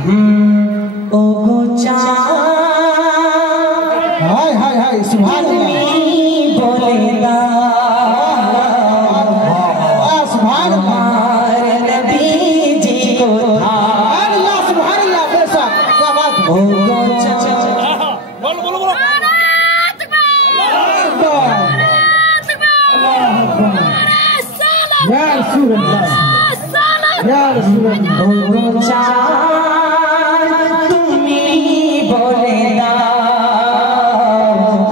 ओ गो हाय हाय हाय सुभान अल्लाह बोलेगा सुभान हमारे नबी जी को सुभान अल्लाह बेशक क्या बात है। ओ गो बोलो बोलो बोलो या रसूल अल्लाह या रसूल अल्लाह तुम्ही बोलेगा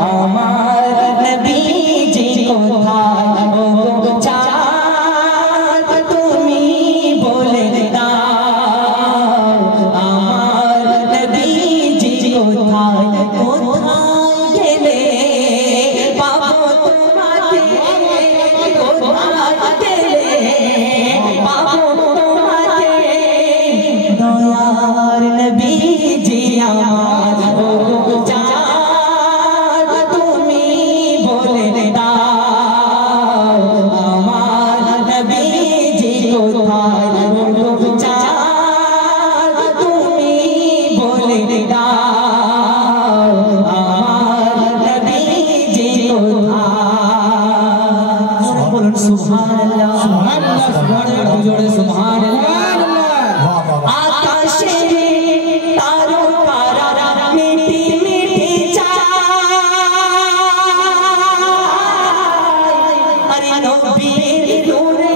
हमारे नबी जी को तुम्ही बोलेगा हमारे नबी जी को गेले बाबू तुम्हारे दयार नबी जी हमार तुम्ही बोलेगा हमार नबी जी को तुम्ही बोलेगा हमार नबी जी को बोलन सुभान अल्लाह सुभान अल्लाह सुभान अल्लाह जोड़े सुभान अल्लाह आकाशे तारों तारा मीठी मीठी चाय अरे नबी नूरे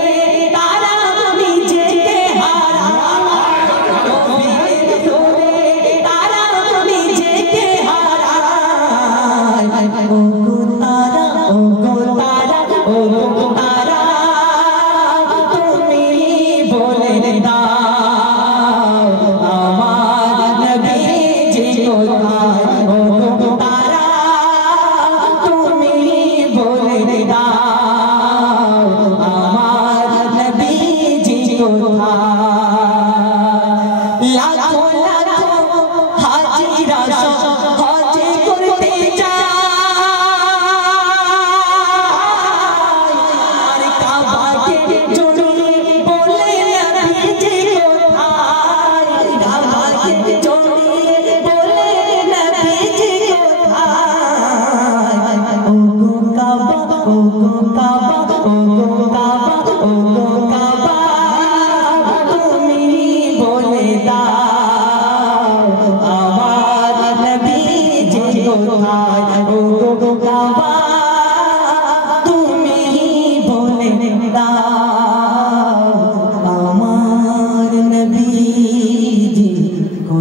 तारा नीचे के हारा नबी नूरे तारा नीचे के हारा ओ गो तारा ओ गो तारा ओ गो तारा तुम्ही बोलेगा हमारे नबी जी को ओ गो तारा तुम्ही बोलेगा हमारे नबी जी को लाखों लाखों हाजीरा हाजी करते अरे काबा के जोड़ी बोले नबी जी को काबा के जोड़ी बोले नबी जी को ओ गो काबा ओ गो काबा ओ गो काबा ओ गो काबा तुम्ही बोलेगा हमारे नबी जी को ओ गो काबा तुम्ही बोलेगा हमारे नबी जी को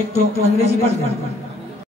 एक तो अंग्रेजी पढ़